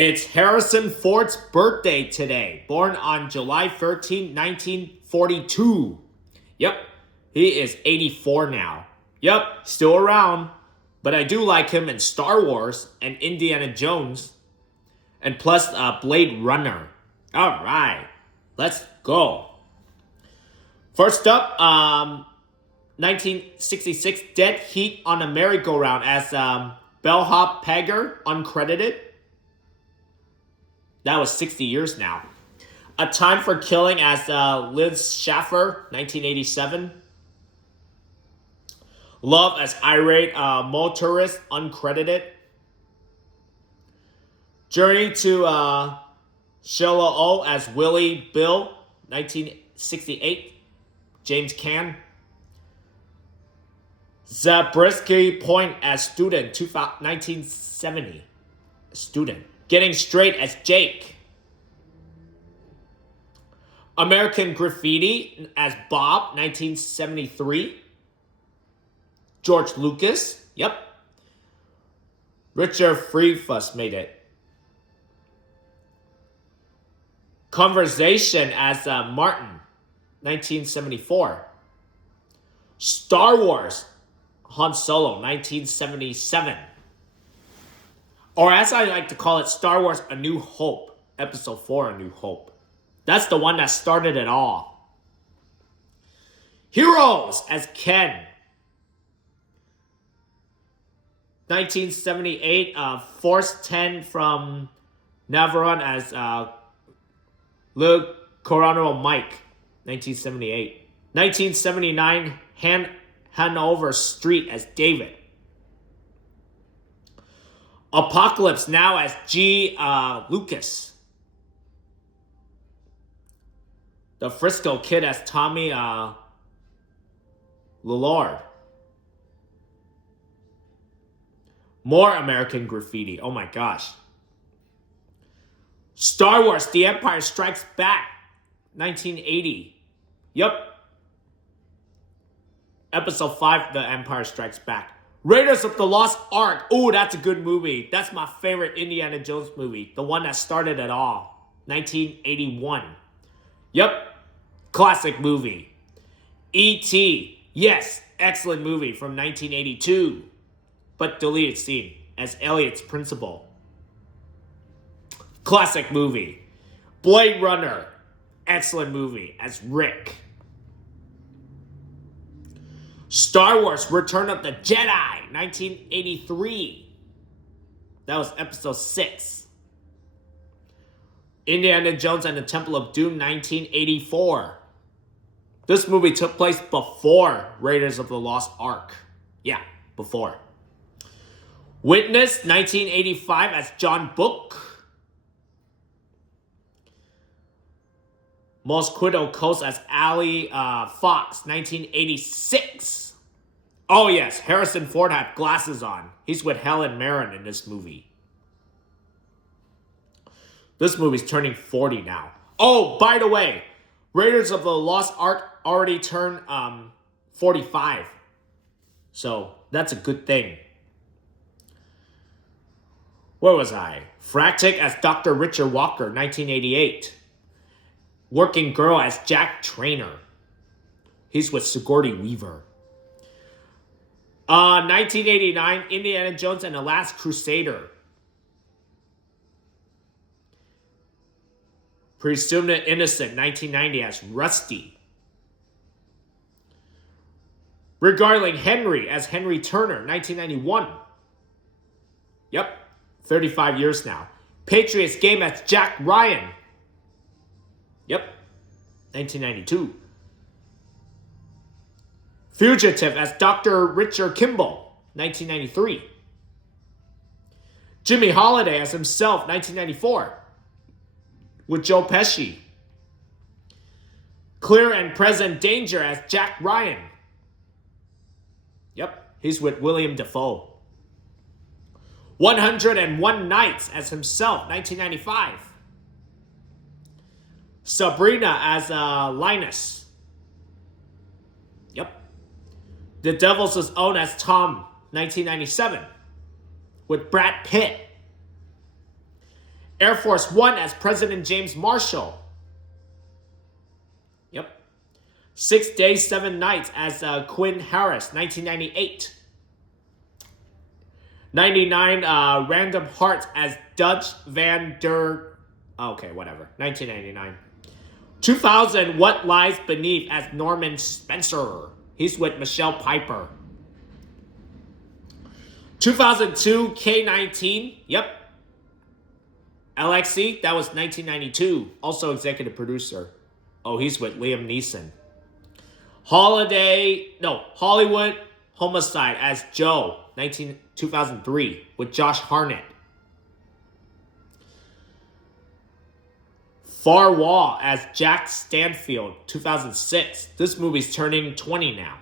It's Harrison Ford's birthday today, born on July 13, 1942. Yep, he is 84 now. Yep, still around. But I do like him in Star Wars and Indiana Jones. And plus Blade Runner. Alright, let's go. First up, 1966 Dead Heat on a Merry-Go-Round as Bellhop Pegger, uncredited. That was 60 years now. A Time for Killing as Liz Schaffer, 1987. Love as Irate Motorist, uncredited. Journey to Shiloh as Willie Bill, 1968. James Caan. Zabriskie Point as Student, 1970. Student. Getting Straight as Jake. American Graffiti as Bob, 1973. George Lucas, yep. Richard Dreyfuss made it. Conversation as Martin, 1974. Star Wars, Han Solo, 1977. Or as I like to call it, Star Wars A New Hope. Episode 4, A New Hope. That's the one that started it all. Heroes as Ken. 1978, Force 10 from Navarone as Le Coronel Mike. 1978. 1979, Hanover Street as David. Apocalypse Now as G. Lucas. The Frisco Kid as Tommy Lillard. More American Graffiti. Oh my gosh. Star Wars The Empire Strikes Back. 1980. Yep. Episode 5 The Empire Strikes Back. Raiders of the Lost Ark. Oh, that's a good movie. That's my favorite Indiana Jones movie. The one that started it all. 1981. Yep. Classic movie. E.T. Yes. Excellent movie from 1982. But deleted scene as Elliot's principal. Classic movie. Blade Runner. Excellent movie as Rick. Star Wars Return of the Jedi, 1983. That was episode 6. Indiana Jones and the Temple of Doom, 1984. This movie took place before Raiders of the Lost Ark. Yeah, before. Witness, 1985 as John Book. Mosquito Coast as Ali Fox, 1986. Oh yes, Harrison Ford had glasses on. He's with Helen Mirren in this movie. This movie's turning 40 now. Oh, by the way, Raiders of the Lost Ark already turned 45. So that's a good thing. Where was I? Fractic as Dr. Richard Walker, 1988. Working Girl as Jack Trainer. He's with Sigourney Weaver. 1989, Indiana Jones and the Last Crusader. Presumed Innocent, 1990 as Rusty. Regarding Henry as Henry Turner, 1991. Yep, 35 years now. Patriots Game as Jack Ryan. Yep, 1992. Fugitive as Dr. Richard Kimball, 1993. Jimmy Holiday as himself, 1994. With Joe Pesci. Clear and Present Danger as Jack Ryan. Yep, he's with William Dafoe. 101 Nights as himself, 1995. Sabrina as Linus. Yep. The Devil's Own as Tom, 1997. With Brad Pitt. Air Force One as President James Marshall. Yep. 6 Days, 7 Nights as Quinn Harris, 1998. 99, Random Hearts as Dutch Van Der... Okay, whatever. 1999. 2000, What Lies Beneath as Norman Spencer. He's with Michelle Pfeiffer. 2002, K-19. Yep. Alexi, that was 1992. Also executive producer. Oh, he's with Liam Neeson. Hollywood Homicide as Joe, 2003, with Josh Hartnett. Far Wall as Jack Stanfield, 2006. This movie's turning 20 now.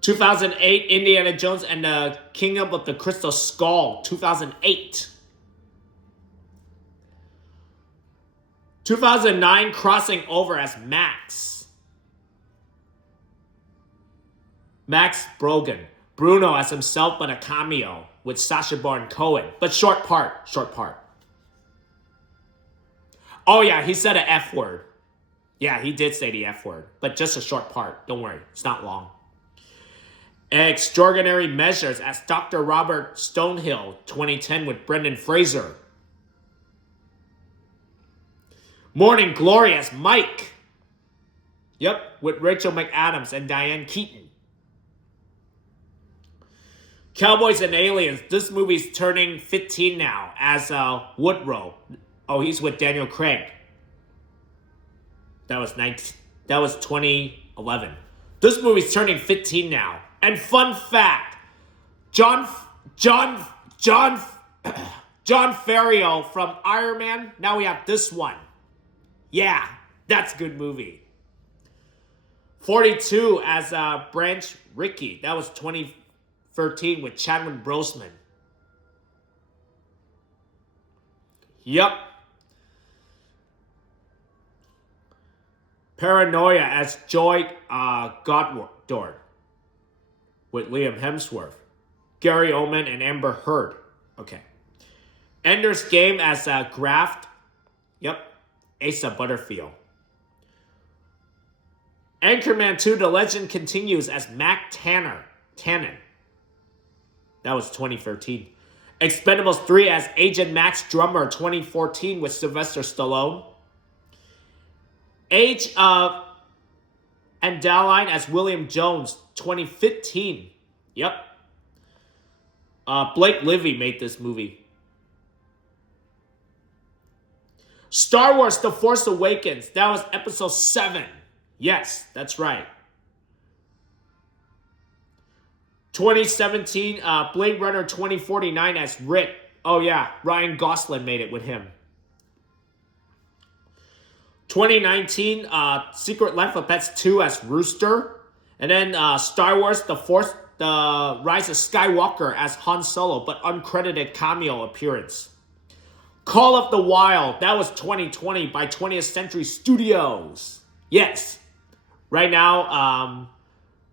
2008, Indiana Jones and the Kingdom of the Crystal Skull, 2008. 2009, Crossing Over as Max. Max Brogan. Bruno as himself, but a cameo with Sacha Baron Cohen. But short part. Oh yeah, he said an F word. Yeah, he did say the F word. But just a short part. Don't worry, it's not long. Extraordinary Measures as Dr. Robert Stonehill, 2010 with Brendan Fraser. Morning Glory as Mike. Yep, with Rachel McAdams and Diane Keaton. Cowboys and Aliens. This movie's turning 15 now as Woodrow. Oh, he's with Daniel Craig. That was 2011. This movie's turning 15 now. And fun fact, John Ferriero from Iron Man. Now we have this one. Yeah, that's a good movie. 42 as Branch Rickey. That was 2013 with Chadwick Boseman. Yep. Paranoia as Joy Godward with Liam Hemsworth. Gary Oldman and Amber Heard. Okay. Ender's Game as Graft. Yep. Asa Butterfield. Anchorman 2, The Legend Continues as Mac Tannen. That was 2013. Expendables 3 as Agent Max Drummer, 2014 with Sylvester Stallone. Age of Adaline as William Jones, 2015. Yep. Blake Lively made this movie. Star Wars The Force Awakens. That was episode 7. Yes, that's right. 2017, Blade Runner 2049 as Rick. Oh yeah, Ryan Gosling made it with him. 2019, Secret Life of Pets 2 as Rooster. And then Star Wars The Rise of Skywalker as Han Solo, but uncredited cameo appearance. Call of the Wild, that was 2020 by 20th Century Studios. Yes. Right now,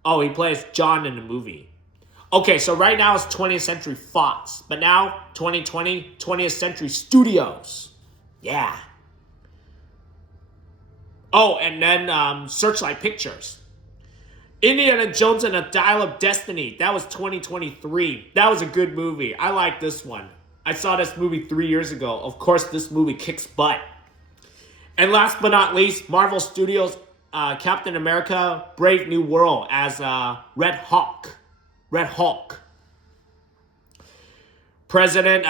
he plays John in the movie. Okay, so right now it's 20th Century Fox, but now 2020, 20th Century Studios. Yeah. Oh, and then Searchlight Pictures. Indiana Jones and the Dial of Destiny. That was 2023. That was a good movie. I like this one. I saw this movie 3 years ago. Of course, this movie kicks butt. And last but not least, Marvel Studios Captain America Brave New World as Red Hawk. President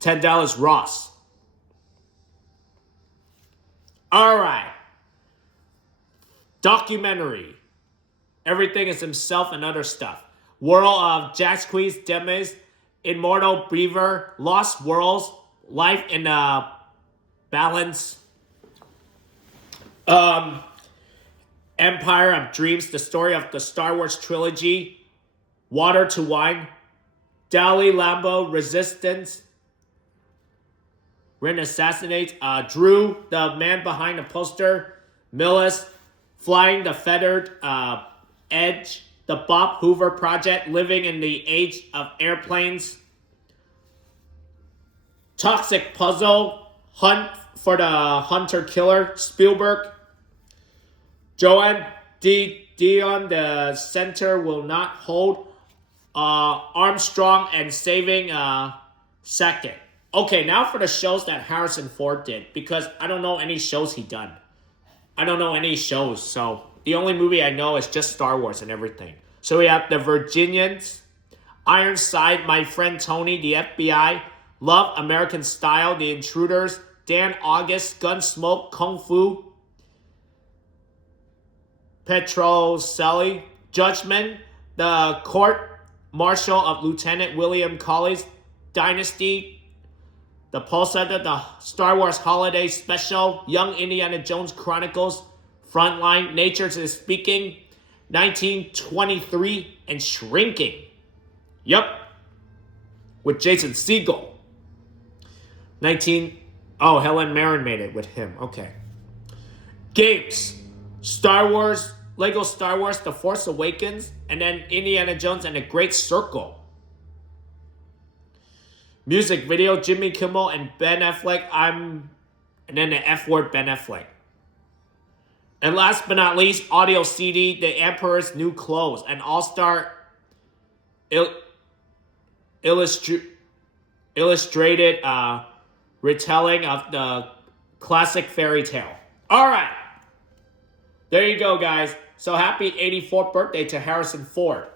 Tandalis Ross. All right. Documentary. Everything is himself and other stuff. World of Jacques Demis, Immortal Beaver, Lost Worlds, Life in Balance, Empire of Dreams, the story of the Star Wars trilogy, Water to Wine, Dalai Lambo, Resistance, Ren Assassinates, Drew, the man behind the poster, Millis, Flying the Feathered Edge, the Bob Hoover Project, Living in the Age of Airplanes, Toxic Puzzle, Hunt for the Hunter Killer, Spielberg. Joanne Dion, the center will not hold. Armstrong and Saving Second. Okay, now for the shows that Harrison Ford did, because I don't know any shows he done. I don't know any shows, so the only movie I know is just Star Wars and everything. So we have The Virginians, Ironside, My Friend Tony, The FBI, Love, American Style, The Intruders, Dan August, Gunsmoke, Kung Fu, Petrocelli, Judgment, The Court Martial of Lieutenant William Collins, Dynasty, The Pulsator, The Star Wars Holiday Special, Young Indiana Jones Chronicles, Frontline, Nature is Speaking, 1923, and Shrinking. Yep. With Jason Segel. Helen Mirren made it with him. Okay. Games. Star Wars, Lego Star Wars, The Force Awakens, and then Indiana Jones and the Great Circle. Music video, Jimmy Kimmel and Ben Affleck. And then the F word, Ben Affleck. And last but not least, audio CD, The Emperor's New Clothes, an all-star illustrated retelling of the classic fairy tale. All right. There you go, guys. So happy 84th birthday to Harrison Ford.